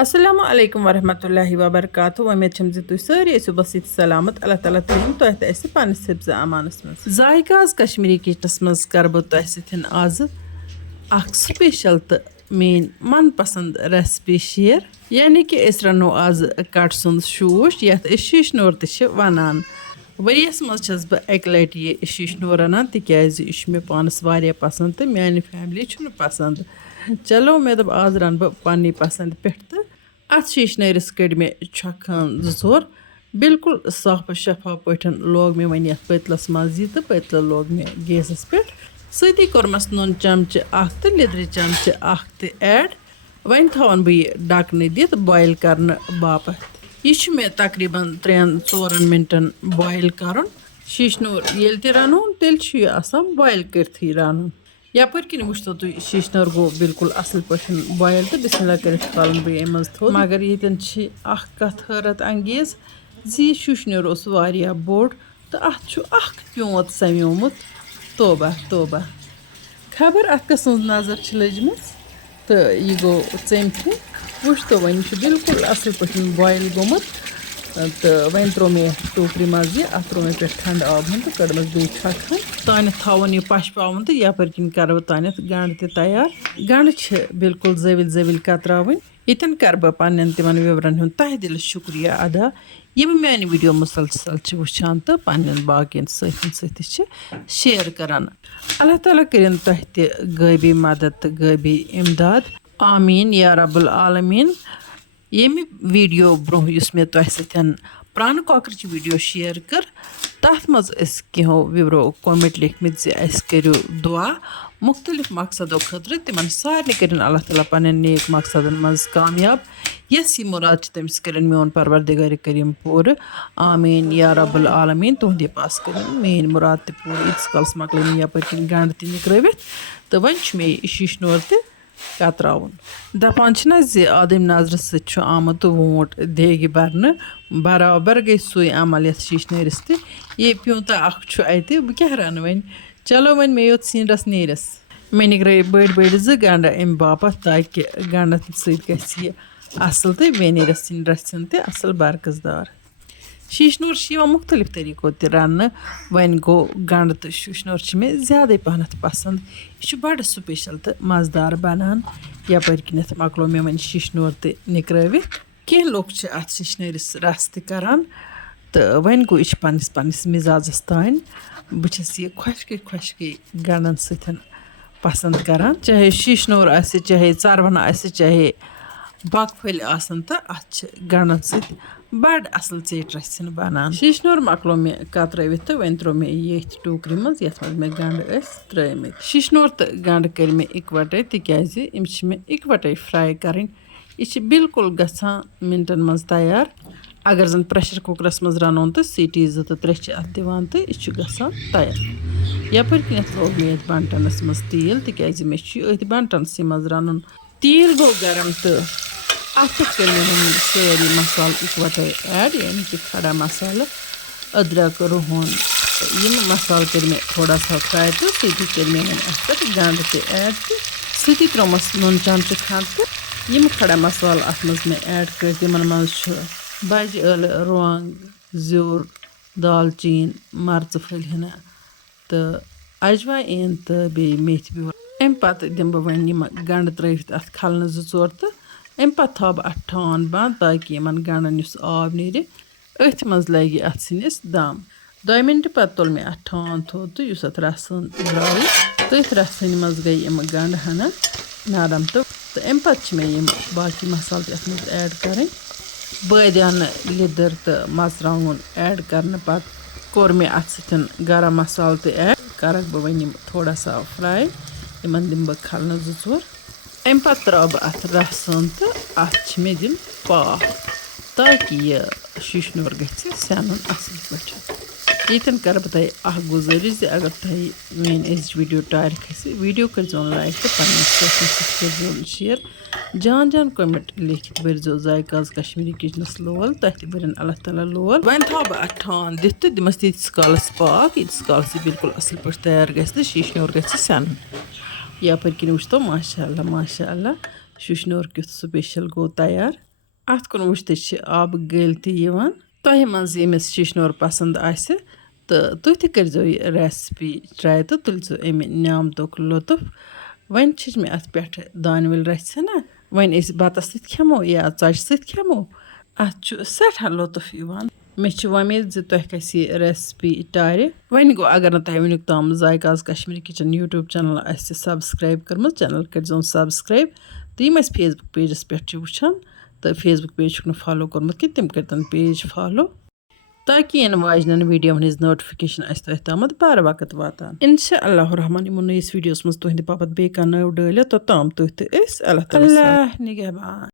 Assalamu alaikum warahmatullahi wabarakatuh. Umeed چھم زِ تُہۍ سٲری ٲسِو بسیٖت سلامت اللہ تعالیٰ تھٲیِن تۄہہِ تہِ اَسہِ پنٛنِس حِفظ امانَس منٛز. ذایقاز کشمیٖری کِچنَس منٛز کَرٕ بہٕ تۄہہِ سۭتۍ آزٕ اکھ سپیشل تہٕ میٲنۍ من پسنٛد ریسپی شیر. یعنی کہِ أسۍ رَنو آزٕ کٹ سُنٛد شوٗش یَتھ أسۍ شیٖشنور تہِ چھِ وَنان. ؤریَس منٛز چھَس بہٕ اَکہِ لَٹہِ یہِ شیٖشنور رَنان تِکیازِ یہِ چھُ مےٚ پانَس واریاہ پسنٛد تہٕ میانہِ فیملی چھُنہٕ پسنٛد. چلو مےٚ دوٚپ آز رَنہٕ بہٕ پنٛنی پسنٛد پٮ۪ٹھ تہٕ اَتھ شیٖشنٲرِس کٔڑۍ مےٚ چھۄکھان 2-4 بالکل صاف شفاف پٲٹھۍ لوگ مےٚ وۄنۍ یَتھ پٔتلَس منٛز یہِ تہٕ پٔتلہٕ لوگ مےٚ گیسَس پٮ۪ٹھ. سۭتی کوٚرمَس نوٗن چمچہٕ 1 تہٕ لیٚدرِ چمچہٕ 1 تہِ ایڈ. وۄنۍ تھاوَن بہٕ یہِ ڈَکنہٕ دِتھ بویِل کَرنہٕ باپتھ. یہِ چھُ مےٚ تقریٖباً 3-4 مِنٹَن بویِل کَرُن. شیٖشنور ییٚلہِ تہِ رَنو تیٚلہِ چھُ یہِ آسان بویِل کٔرتھٕے رَنُن. یَپٲرۍ کِنۍ وٕچھتو تُہۍ شیٖشنور گوٚو بالکل اَصٕل پٲٹھۍ بویِل تہٕ بِسمِلّہ کٔرِتھ کھالان بہٕ اَمہِ منٛز تھوٚد. مگر ییٚتٮ۪ن چھِ اَکھ کَتھ حٲرت انگیز زِ یہِ شیٖشنور اوس واریاہ بوٚڑ تہٕ اَتھ چھُ اَکھ پیوٗنٛت سَمیومُت. توبہ توبہ خبر اَتھ کٔژ نظر چھِ لٔجمٕژ تہٕ یہِ گوٚو ژیٚمتھٕے. وٕچھتو وۄنۍ یہِ چھُ بالکل اَصٕل پٲٹھۍ بویِل گوٚمُت تہٕ وۄنۍ ترٛوو مےٚ یَتھ ٹوٗکرِ منٛز یہِ اَتھ ترٛوو مےٚ پٮ۪ٹھ ٹھنٛڈٕ آب ہُنٛد تہٕ کٔڑمَس بیٚیہِ چھۄکھَن. تانٮ۪تھ تھاوُن یہِ پَشپاوُن تہٕ یَپٲرۍ کِنۍ کَرٕ بہٕ تانٮ۪تھ گَنٛڈٕ تہِ تیار. گَنٛڈٕ چھِ بالکل زٲوِلۍ زٲوِلۍ کَتراوٕنۍ. ییٚتٮ۪ن کَرٕ بہٕ پنٛنٮ۪ن تِمَن وِورَن ہُنٛد تہہِ دِلہِ شُکریہ ادا یِم میٛانہِ ویٖڈیو مُسلسل چھِ وٕچھان تہٕ پنٛنٮ۪ن باقیَن سۭتۍ سۭتۍ چھِ شِیَر کَران. اللہ تعالیٰ کٔرِنۍ تۄہہِ تہِ غٲبی مدد تہٕ غٲبی اِمداد. آمیٖن یا رب العالمیٖن. ییٚمہِ ویٖڈیو برونٛہہ یُس مےٚ تۄہہِ سۭتۍ پرٛانہٕ کۄکرٕچ ویٖڈیو شِیَر کٔر تَتھ منٛز ٲسۍ کینٛہو وِورو کومٮ۪نٛٹ لیکھمٕتۍ زِ اَسہِ کٔرِو دُعا مُختلِف مقصدو خٲطرٕ. تِمن سارنٕے کٔرِنۍ اللہ تعالیٰ پنٛنٮ۪ن نیک مقصدن منٛز کامیاب. یۄس یہِ مُراد چھِ تٔمِس کٔرِنۍ میون پروردِگارِ کٔریٖم پوٗرٕ. آمیٖن یا رب العالمیٖن. تُہُنٛدِ پاس کٔرِنۍ میٲنۍ مُراد تہِ پوٗرٕ. ییٖتِس کالَس مۄکلٲے مےٚ یَپٲرۍ کِنۍ گنٛڈٕ تہِ نِکرٲوِتھ تہٕ وۄنۍ چھُ مےٚ یہِ شیٖشنور تہِ کَتراوُن. دَپان چھِنہ زِ آدٕمۍ نظرِ سۭتۍ چھُ آمُت ووٗنٛٹ دیگہِ بَرنہٕ. برابر گٔے سُے عمل یَتھ شیٖشنٲرِس تہِ. یے پیوٗنٛتاہ اَکھ چھُ اَتہِ بہٕ کیٛاہ رَنہٕ وۄنۍ. چلو وۄنۍ مےٚ یوت سیٖنرَس نیٖرِس. مےٚ نِکرٲے بٔڑۍ 2 گنٛڈٕ اَمہِ باپَتھ تاکہِ گنٛڈَن سۭتۍ گژھِ یہِ اَصٕل تہٕ بیٚیہِ نیرٮ۪س سِنۍ رَژھِ تہِ اَصٕل برکٕز دار. شیٖشنور چھِ یِوان مُختٔلِف طٔریٖقو تہِ رَننہٕ. وۄنۍ گوٚو گنٛڈٕ تہٕ شیٖشنور چھِ مےٚ زیادَے پَہنَتھ پَسنٛد. یہِ چھُ بَڑٕ سُپیشَل تہٕ مَزٕدار بَنان. یَپٲرۍ کِنٮ۪تھ مۄکلو مےٚ وۄنۍ شیٖشنور تہِ نِکرٲوِتھ. کینٛہہ لُکھ چھِ اَتھ شیٖشنٲرِس رَس تہِ کَران تہٕ وۄنۍ گوٚو یہِ چھِ پنٛنِس مِزازَس تانۍ. بہٕ چھَس یہِ خۄشکٕے گنٛڈَن سۭتۍ پَسنٛد کَران. چاہے شیٖشنور آسہِ چاہے ژَروَن آسہِ چاہے باقہٕ پھٔلۍ آسَن تہٕ اَتھ چھِ گنٛڈَن سۭتۍ بَڑٕ اَصٕل ژیٚٹۍ رَژھِ بَنان. شیٖشنور مۄکلو مےٚ کَترٲوِتھ تہٕ وۄنۍ ترٛوو مےٚ ییٚتھۍ ٹوٗکرِ منٛز یَتھ منٛز مےٚ گنٛڈٕ ٲسۍ ترٛٲومٕتۍ. شیٖشنور تہٕ گنٛڈٕ کٔرۍ مےٚ اِکوَٹَے تِکیٛازِ یِم چھِ مےٚ اِکوَٹَے فرٛاے کَرٕنۍ. یہِ چھِ بالکل گژھان مِنٹَن منٛز تیار. اگر زَن پرٛیشَر کُکرَس منٛز رَنون تہٕ سیٖٹی 2 تہٕ 3 چھِ اَتھ دِوان تہٕ یہِ چھُ گژھان تیار. یَپٲرۍ کِنٮ۪تھ لوگ مےٚ یَتھ بَنٹَنَس منٛز تیٖل تِکیٛازِ مےٚ چھُ أتھۍ بَنٹَنسٕے منٛز رَنُن. تیٖل گوٚو گرم تہٕ اَتھ پٮ۪ٹھ کٔرۍ مےٚ سٲری مصالہٕ اِکوَٹَے ایڈ. یعنی کہِ کھڑا مصالہٕ أدرَک رُہُن یِم مصالہٕ کٔرۍ مےٚ تھوڑا سا فرٛاے تہٕ سۭتی کٔرۍ مےٚ وۄنۍ اَتھ پٮ۪ٹھ گنٛڈٕ تہِ ایڈ تہٕ سۭتی ترٛوومَس نُن چمچہٕ کھنٛڈ تہٕ یِم کھڑا مصالہٕ اَتھ منٛز مےٚ ایڈ کٔرۍ تِمَن منٛز چھُ بَجہِ ٲلہٕ رۄنٛگ زیُر دالچیٖن مَرژٕ پھٔلۍ ہنا تہٕ اجوایِن تہٕ بیٚیہِ میتھِ بیول. اَمہِ پَتہٕ دِمہٕ بہٕ وۄنۍ یِم گنٛڈٕ ترٛٲوِتھ اَتھ کھَلنہٕ 2-4 تہٕ اَمہِ پَتہٕ تھاوٕ بہٕ اَتھ ٹھانٛڈ بنٛد تاکہِ یِمَن گنٛڈَن یُس آب نیرِ أتھۍ منٛز لَگہِ اَتھ سِنِس دَم. 2 مِنٹہٕ پَتہٕ تُل مےٚ اَتھ ٹھانٛڈ تھوٚد تہٕ یُس اَتھ رَسَن درٛاو تٔتھۍ رَژھٕنۍ منٛز گٔے یِم گنٛڈٕ ہنا نرم تہٕ اَمہِ پَتہٕ چھِ مےٚ یِم باقٕے مصالہٕ تہِ اَتھ منٛز ایڈ کَرٕنۍ. بٲدیانہٕ لیٚدٕر تہٕ مَرژٕوانٛگُن ایڈ کَرنہٕ پَتہٕ کوٚر مےٚ اَتھ سۭتۍ گرم مصالہٕ تہِ ایڈ. کَرَکھ بہٕ وۄنۍ یِم تھوڑا سا فرٛاے. یِمَن دِمہٕ بہٕ کھَلنہٕ 2-4. اَمہِ پَتہٕ ترٛاوٕ بہٕ اَتھ رَسَن تہٕ اَتھ چھِ مےٚ دِنۍ پاکھ تاکہِ یہِ شیٖشنور گژھِ سٮ۪نُن اَصٕل پٲٹھۍ. ییٚتٮ۪ن کَرٕ بہٕ تۄہہِ اَکھ گُزٲرِش زِ اگر تۄہہِ میٛٲنۍ أزِچ ویٖڈیو ٹارِ کھَسہِ ویٖڈیو کٔرۍزیون لایک تہٕ پنٛنِس دوستَن سۭتۍ کٔرۍزیون شِیَر. جان کومٮ۪نٛٹ لیکھِتھ بٔرۍزیو ذایقاز کشمیٖری کِچنَس لول. تۄہہِ تہِ بٔرِنۍ اللہ تعالیٰ لول. وۄنۍ تھاوٕ بہٕ اَتھ ٹھانٛڈ دِتھ تہٕ دِمَس تیٖتِس کالَس پاکھ ییٖتِس کالَس یہِ بالکل اَصٕل پٲٹھۍ تیار گژھِ تہٕ شیٖشنور گژھِ سٮ۪نُن. یَپٲرۍ کِنۍ وٕچھتو ماشاء اللہ شُشنور کیُتھ سپیشل گوٚو تیار اَتھ کُن وٕچھتٕے چھِ آبہٕ گٔلۍ تہِ یِوان تۄہہِ منٛز ییٚمِس شِشنور پسنٛد آسہِ تہٕ تُہۍ تہِ کٔرۍزیو یہِ ریسپی ٹراے تہٕ تُلۍزیو اَمہِ نعمتُک لطف وۄنۍ چھِچ مےٚ اَتھ پٮ۪ٹھٕ دانہِ ول رژھِ نا وۄنۍ أسۍ بَتَس سۭتۍ کھٮ۪مو یا ژۄچہِ سۭتۍ کھٮ۪مو اَتھ چھُ سٮ۪ٹھاہ لطف یِوان مےٚ چھِ وۄمید زِ تۄہہِ گژھِ یہِ ریسپی ٹارِ وۄنۍ گوٚو اگر نہٕ تۄہہِ وٕنیُک تام ذایقاز کشمیٖری کِچن یوٗٹیوٗب چَنل آسہِ سبسکرایب کٔرمٕژ چَنل کٔرۍزیون سبسکرایب تہٕ یِم اَسہِ فیس بُک پیجَس پٮ۪ٹھ چھِ وٕچھان تہٕ فیس بُک پیج چھُکھ نہٕ فالو کوٚرمُت کینٛہہ تِم کٔرۍتَن پیج فالو تاکہِ یِنہٕ واجنٮ۪ن ویٖڈیووَن ہِنٛز نوٹِفِکیشن آسہِ تۄہہِ تامَتھ بار وقت واتان اِنشاء اللہ الرحمان یِمو نٔیِس ویٖڈیوَس منٛز تُہنٛدِ باپتھ بیٚیہِ کانٛہہ نٔو ڈٲلۍ توٚتام تُہۍ تہٕ أسۍ اللہ تعالیٰ نِگہبان